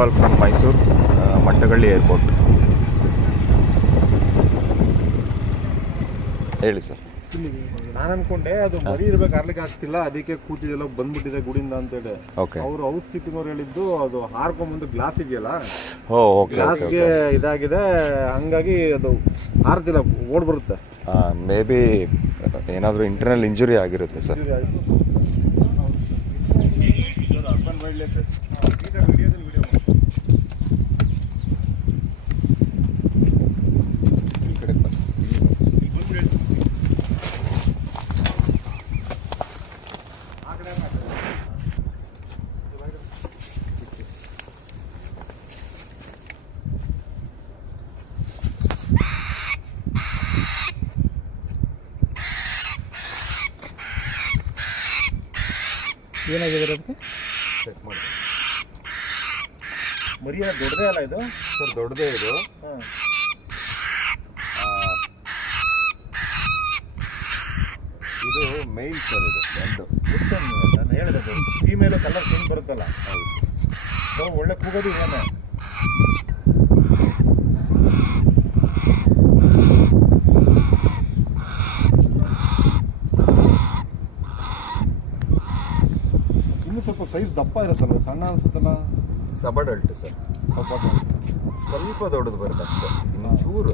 Call from Mysuru, Mantagalli airport. ಹೇಳಿ sir. ನಾನು ಅನ್ಕೊಂಡೆ ಅದು ಮರಿ ಇರ್ಬೇಕು, ಆರ್ಲಿಕ್ಕೆ ಆಗ್ತಿಲ್ಲ, ಅದಕ್ಕೆ ಕೂತಿದೆಲ್ಲ ಬಂದ್ಬಿಟ್ಟಿದೆ ಗುಡಿಂದ ಅಂತೇಳಿ. ಅವರು ಹೌಸ್ ಕೀಪಿಂಗ್ ಅವ್ರು ಹೇಳಿದ್ದು ಅದು ಹಾರ್ಕೊಂಬಂದು ಗ್ಲಾಸ್ ಇದೆಯಲ್ಲ, ಗ್ಲಾಸ್ಗೆ ಇದಾಗಿದೆ, ಹಂಗಾಗಿ ಅದು ಹಾರ್ತಿಲ್ಲ, ಓಡ್ ಬರುತ್ತೆ. ಮೇ ಬಿ ಏನಾದರೂ ಇಂಟರ್ನಲ್ ಇಂಜುರಿ ಆಗಿರುತ್ತೆ sir. Urban wild life fest ಏನಾಗಿದೆ ಅದಕ್ಕೆ ಚೆಕ್ ಮಾಡಿ. ಮರಿ ದೊಡ್ಡದೇ ಅಲ್ಲ ಇದು ಸರ್? ದೊಡ್ಡದೇ ಇದು. ಇದು ಮೇಲ್ ಸರ್, ಇದು ಗಂಡು. ನಾನು ಹೇಳಿದೆ ಫೀಮೇಲು ಕಲರ್ ಚೇಂಜ್ ಬರುತ್ತಲ್ಲ, ಹೌದು. ಒಳ್ಳೆ ಕೂಗೋದು ಏನೇ. ಇನ್ನು ಸ್ವಲ್ಪ ಸೈಜ್ ದಪ್ಪ ಇರುತ್ತಲ್ಲ, ಸಣ್ಣ ಅನ್ಸುತ್ತಲ್ಲ. ಸಬಡಲ್ಟ್ ಸರ್, ಸ್ವಲ್ಪ ದೊಡ್ಡದು ಬರುತ್ತೆ ಅಷ್ಟೇ, ಇನ್ನು ಚೂರು.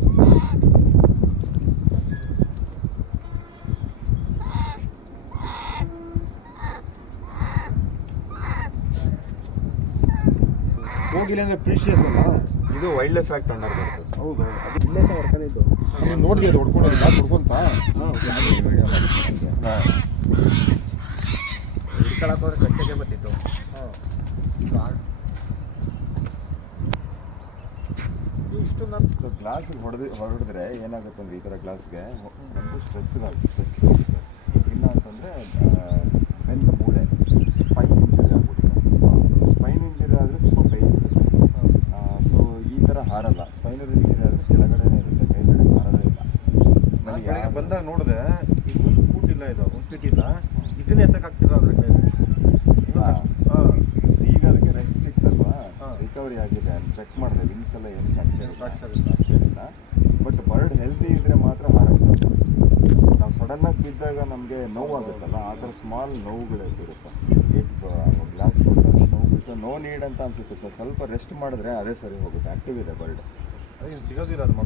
ಹೋಗಿಲ್ಲ ಅಂದ್ರೆ ಪ್ರೀಶಿಯಸ್ ಅಲ್ಲ ಇದು ವೈಲ್ಡ್ ಲೈಫ್ ಆಕ್ಟ್ ಅಂಡರ್ ಬರುತ್ತೆ ಸರ್. ಹೌದು, ಅದು ಇಲ್ಲೇ ಸಹ ಹೊಡ್ಕೊಂಡಿದ್ದು. ನೀವು ನೋಡಿದೆ ಅದು ಹೊಡ್ಕೊಂಡಿದ್ದು, ಯಾಕೆ ಹೊಡ್ಕೊಂತ ಹಿಡ್ಕೊಳಕ್ಕೆ ಹೋದ್ರೆ ಕಚ್ಚೆಗೆ ಬರ್ತಿತ್ತು. ಇಷ್ಟು ನಾನು ಸೊ ಗ್ಲಾಸಿಗೆ ಹೊಡೆದ್ರೆ ಏನಾಗುತ್ತೆ ಅಂದರೆ, ಈ ಥರ ಗ್ಲಾಸ್ಗೆ ಒಂದು ಸ್ಟ್ರೆಸ್ ಆಗುತ್ತೆ. ಇಲ್ಲ ಅಂತಂದರೆ ಬೆನ್ನು ಮೂಳೆ ಸ್ಪೈನ್ ಇಂಜುರಿ ಆಗ್ಬಿಡುತ್ತೆ. ಸ್ಪೈನ್ ಇಂಜುರಿ ಆದರೆ ತುಂಬ ಪೈನ್ ಇರುತ್ತೆ. ಸೊ ಈ ಥರ ಹಾರಲ್ಲ. ಸ್ಪೈನಲ್ ಇಂಜುರಿ ಆದರೆ ಕೆಳಗಡೆನೇ ಇರುತ್ತೆ, ಮೇಲ್ಗಡೆ ಹಾರದೇ ಇಲ್ಲ. ನನಗೆ ಬಂದಾಗ ನೋಡಿದೆ, ಈಗ ಒಂದು ಫೂಟ್ ಇಲ್ಲ, ಇದು ಒಂದು ಫೀಟ್ ಇಲ್ಲ, ಇದನ್ನೇ ಎತ್ತಕ್ಕಾಗ್ತಿಲ್ಲ ಅದ್ರ ಮೇಲೆ. ಸೊ ಈಗ ಅದಕ್ಕೆ ರೆಸ್ಟ್ ಸಿಕ್ತಲ್ವಾ, ರಿಕವರಿ ಆಗಿದೆ. ಚೆಕ್ ಮಾಡಿದೆ, ವಿಂಗ್ಸ್ ಎಲ್ಲ ಏನು ಫ್ರಾಕ್ಚರ್ ಇಲ್ಲ. ಬಟ್ ಬರ್ಡ್ ಹೆಲ್ತಿ ಇದ್ದರೆ ಮಾತ್ರ ಹಾರಕ್ಕೆ. ನಾವು ಸಡನ್ನಾಗಿ ಬಿದ್ದಾಗ ನಮಗೆ ನೋವಾಗುತ್ತಲ್ಲ, ಆ ಥರ ಸ್ಮಾಲ್ ನೋವುಗಳಿರುತ್ತೆ. ಗ್ಲಾಸ್ ನೋವು ಸರ್, ನೋ ನೀಡ್ ಅಂತ ಅನಿಸುತ್ತೆ ಸರ್. ಸ್ವಲ್ಪ ರೆಸ್ಟ್ ಮಾಡಿದ್ರೆ ಅದೇ ಸರಿ ಹೋಗುತ್ತೆ. ಆ್ಯಕ್ಟಿವ್ ಇದೆ ಬರ್ಡ್. ಅದಕ್ಕೆ ಸಿಗೋದಿಲ್ಲ ಅದು